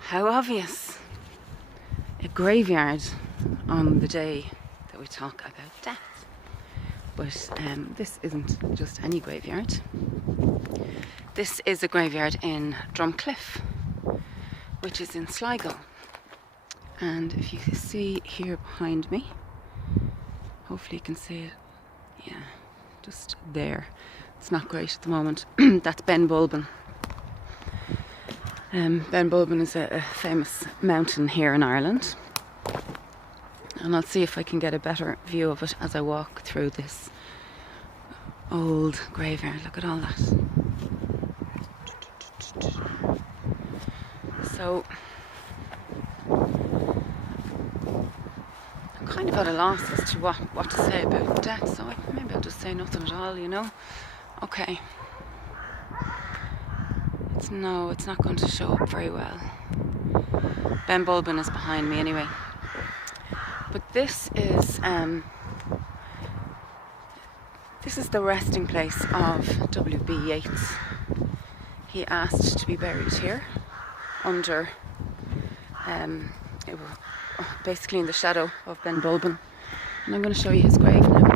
How obvious. A graveyard on the day that we talk about death. But this isn't just any graveyard. This is a graveyard in Drumcliff, which is in Sligo. And if you can see here behind me, hopefully you can see it. Yeah, just there. It's not great at the moment. That's Ben Bulben. Ben Bulben is a famous mountain here in Ireland. And I'll see if I can get a better view of it as I walk through this old graveyard. Look at all that. So I'm kind of at a loss as to what to say about death, so maybe I'll just say nothing at all, you know. Okay. It's not going to show up very well. Ben Bulben is behind me anyway. But this is the resting place of W.B. Yeats. He asked to be buried here under, basically in the shadow of Ben Bulben. And I'm going to show you his grave now.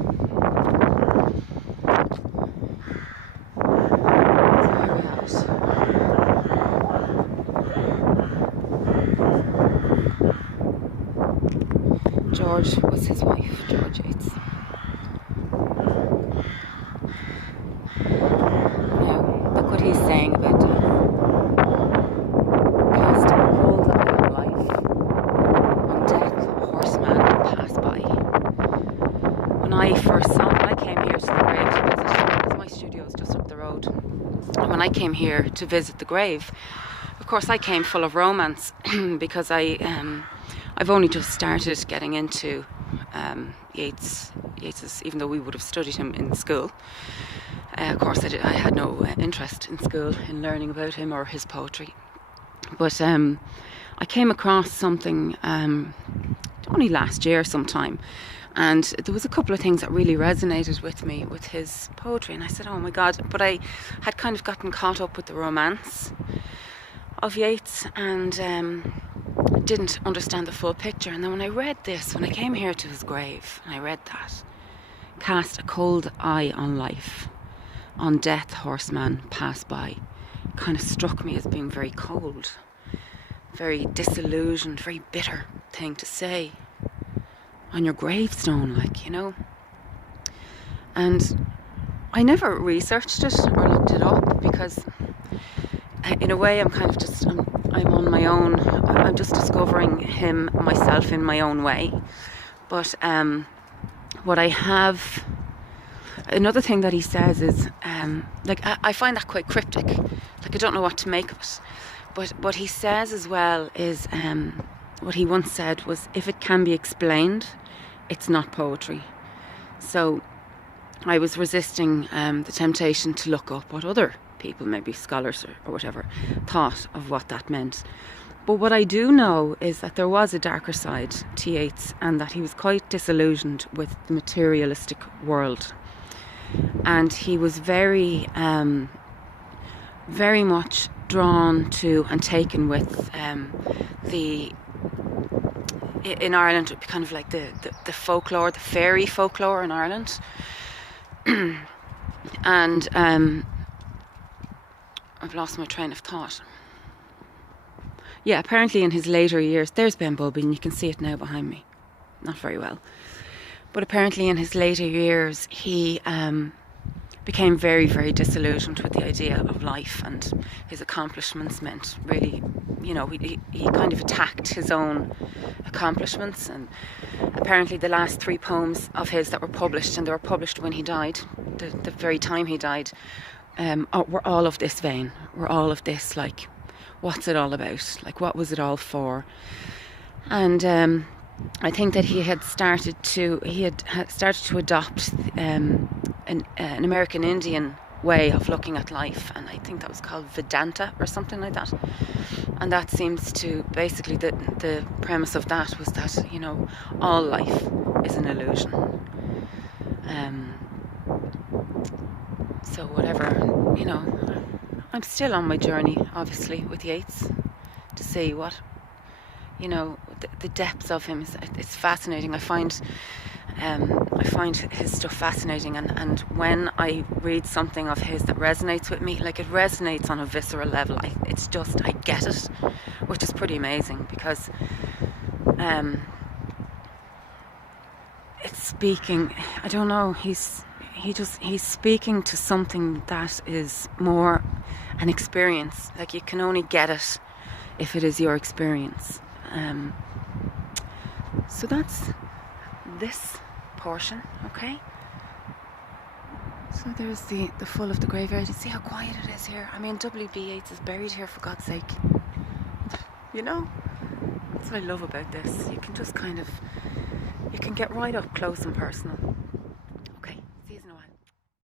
George was his wife, George Yeats. Now, look what he's saying about death. Cast a cold eye on life, on death, a horseman passed by. When I came here to the grave to visit, because my studio is just up the road, and when I came here to visit the grave, of course I came full of romance because I've only just started getting into Yeats, even though we would have studied him in school. Of course, I had no interest in school in learning about him or his poetry. But I came across something only last year sometime, and there was a couple of things that really resonated with me with his poetry, and I said, oh my God, but I had kind of gotten caught up with the romance of Yeats and didn't understand the full picture. And then when I read this, when I came here to his grave and I read that, cast a cold eye on life, on death horseman pass by, it kind of struck me as being very cold, very disillusioned, very bitter thing to say on your gravestone, like, you know. And I never researched it or looked it up because in a way I'm kind of just I'm on my own. I'm just discovering him myself in my own way. But what I have, another thing that he says is I find that quite cryptic. Like, I don't know what to make of it. But what he says as well is what he once said was, if it can be explained, it's not poetry. So I was resisting the temptation to look up what other people, maybe scholars or whatever, thought of what that meant. But what I do know is that there was a darker side to Yeats, and that he was quite disillusioned with the materialistic world. And he was very, very much drawn to and taken with in Ireland, it would be kind of like the folklore, the fairy folklore in Ireland. And I've lost my train of thought. Yeah, apparently in his later years, there's Ben Bulben, you can see it now behind me. Not very well. But apparently in his later years, he became very, very disillusioned with the idea of life, and his accomplishments meant really, you know, he kind of attacked his own accomplishments. And apparently the last 3 poems of his that were published, and they were published when he died, the very time he died, were all of this vein, were all of this, like, what's it all about? Like, what was it all for? And I think that he had started to adopt an American Indian way of looking at life, and I think that was called Vedanta or something like that. And that seems to basically, the premise of that was that, you know, all life is an illusion. So whatever, you know, I'm still on my journey, obviously, with Yeats. to see what, you know, the depths of him. It's fascinating. I find his stuff fascinating, and when I read something of his that resonates with me, like it resonates on a visceral level. I get it, which is pretty amazing, because it's speaking. I don't know. He's speaking to something that is more an experience. Like, you can only get it if it is your experience. So that's this portion, okay? So there's the full of the graveyard. You see how quiet it is here? I mean, W.B. Yeats is buried here, for God's sake. You know? That's what I love about this. You can just you can get right up close and personal.